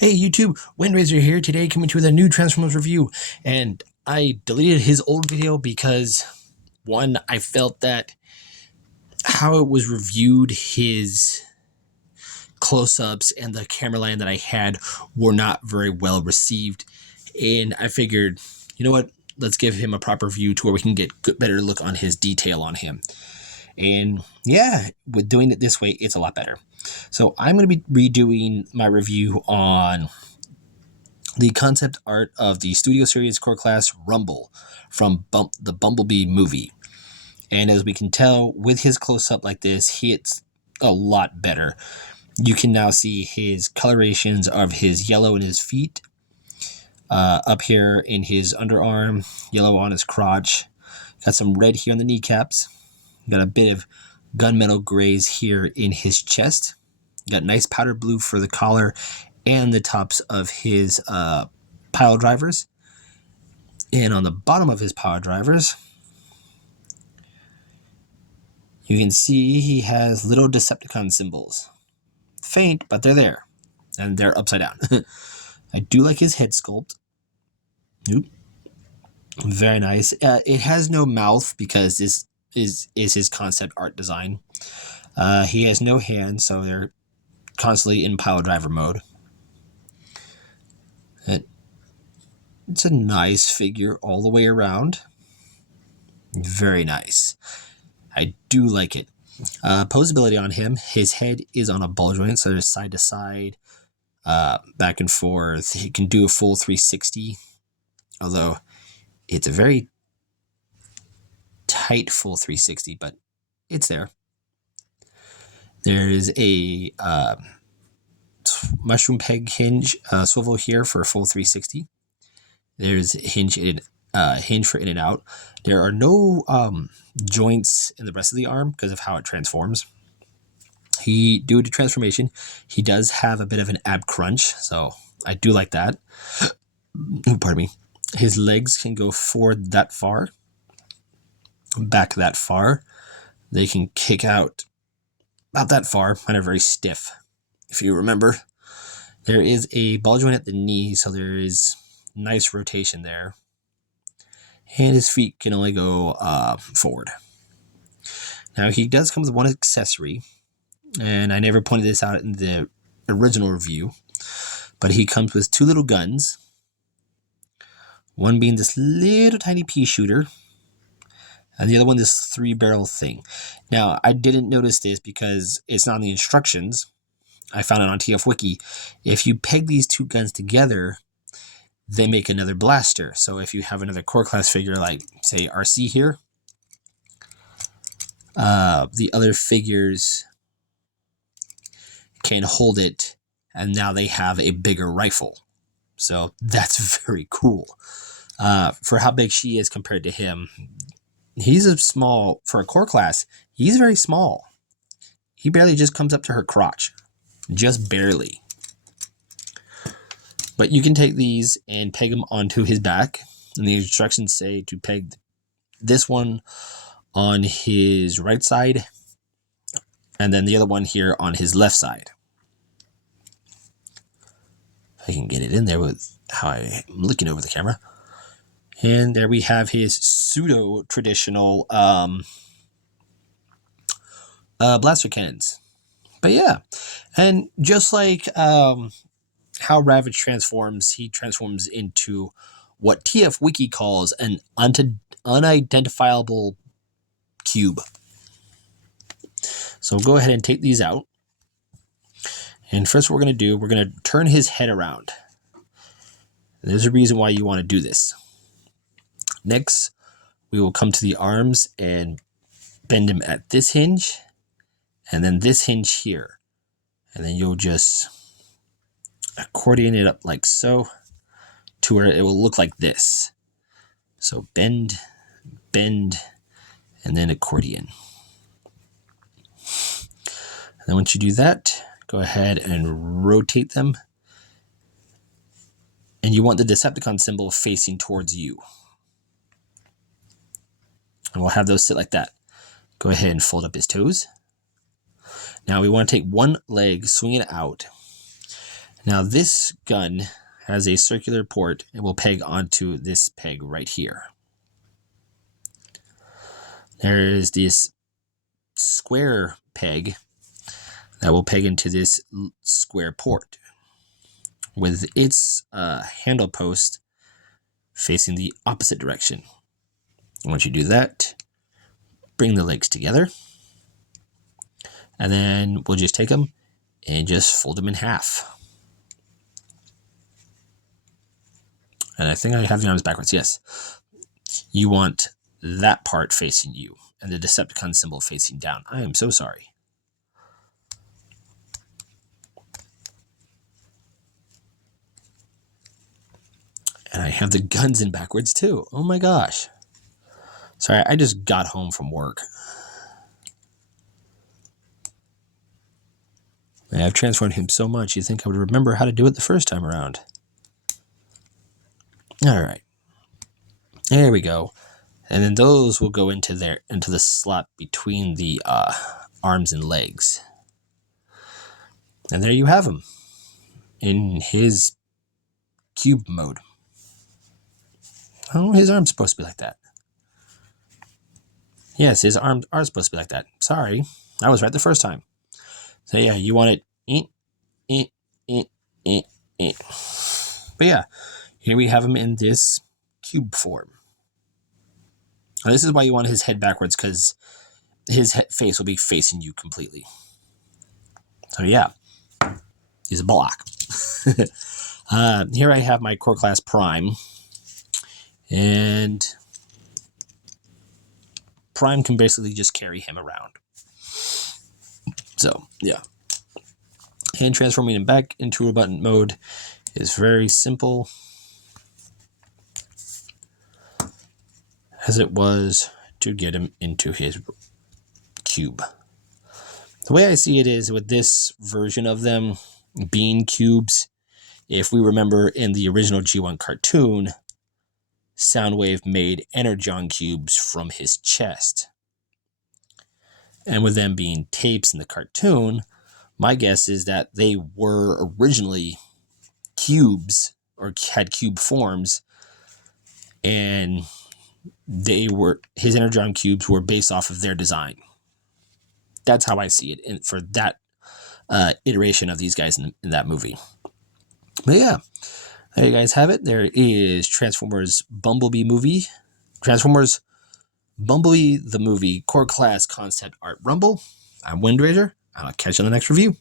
Hey YouTube, Windraiser here today coming to you with a new Transformers review, and I deleted his old video because one, I felt that how it was reviewed, his close-ups and the camera line that I had were not very well received, and I figured, you know what, let's give him a proper view to where we can get good, better look on his detail on him. And yeah, with doing it this way, it's a lot better. So I'm going to be redoing my review on the concept art of the Studio Series Core Class Rumble from the Bumblebee movie. And as we can tell, with his close-up like this, it's a lot better. You can now see his colorations of his yellow in his feet, up here in his underarm, yellow on his crotch. Got some red here on the kneecaps. Got a bit of gunmetal grays here in his chest. Got nice powder blue for the collar and the tops of his pile drivers. And on the bottom of his power drivers, you can see he has little Decepticon symbols. Faint, but they're there. And they're upside down. I do like his head sculpt. Oop. Very nice. It has no mouth because this is his concept art design. He has no hands, so they're constantly in pile driver mode. It's a nice figure all the way around. Very nice. I do like it. Posability on him. His head is on a ball joint, so there's side to side, back and forth. He can do a full 360, although it's a very tight full 360, but it's there. There is a mushroom peg hinge swivel here for a full 360. There's hinge for in and out. There are no joints in the rest of the arm because of how it transforms. Due to transformation, he does have a bit of an ab crunch, so I do like that. Pardon me. His legs can go forward that far, back that far. They can kick out about that far, kind of very stiff. If you remember, there is a ball joint at the knee, so there is nice rotation there. And his feet can only go forward. Now, he does come with one accessory, and I never pointed this out in the original review, but he comes with two little guns. One being this little tiny pea shooter, and the other one this 3-barrel thing. Now, I didn't notice this because it's not in the instructions. I found it on TF Wiki. If you peg these two guns together, they make another blaster. So if you have another core class figure like, say, RC here, the other figures can hold it, and now they have a bigger rifle. So that's very cool. For how big she is compared to him, he's a small, for a core class, he's very small. He barely just comes up to her crotch. Just barely. But you can take these and peg them onto his back. And the instructions say to peg this one on his right side, and then the other one here on his left side. If I can get it in there with how I'm looking over the camera. And there we have his pseudo-traditional blaster cannons. But yeah, and just like how Ravage transforms, he transforms into what TF Wiki calls an unidentifiable cube. So go ahead and take these out. And first what we're going to do, we're going to turn his head around. There's a reason why you want to do this. Next, we will come to the arms and bend him at this hinge, and then this hinge here. And then you'll just accordion it up like so, to where it will look like this. So bend, bend, and then accordion. And then once you do that, go ahead and rotate them. And you want the Decepticon symbol facing towards you. And we'll have those sit like that. Go ahead and fold up his toes. Now we want to take one leg, swing it out, Now this gun has a circular port and will peg onto this peg right here. There is this square peg that will peg into this square port with its handle post facing the opposite direction. Once you do that, bring the legs together, and then we'll just take them and just fold them in half. And I think I have the arms backwards. Yes. You want that part facing you and the Decepticon symbol facing down. I am so sorry. And I have the guns in backwards too. Oh my gosh. Sorry, I just got home from work. Man, I've transformed him so much, you'd think I would remember how to do it the first time around. All right. There we go. And then those will go into the slot between the arms and legs. And there you have him in his cube mode. Oh, his arm's supposed to be like that. Yes, his arms are supposed to be like that. Sorry, I was right the first time. So yeah, you want it. But yeah, here we have him in this cube form. Now, this is why you want his head backwards, because his face will be facing you completely. So yeah, he's a block. Here I have my core class Prime. And Prime can basically just carry him around. So, yeah. And transforming him back into a button mode is very simple, as it was to get him into his cube. The way I see it is, with this version of them being cubes, if we remember in the original G1 cartoon, Soundwave made Energon cubes from his chest. And with them being tapes in the cartoon, my guess is that they were originally cubes or had cube forms, and his Energon cubes were based off of their design. That's how I see it for that iteration of these guys in that movie. But yeah, there you guys have it. There is Transformers Bumblebee movie. Transformers Bumblebee the movie Core Class Concept Art Rumble. I'm Windraiser, and I'll catch you on the next review.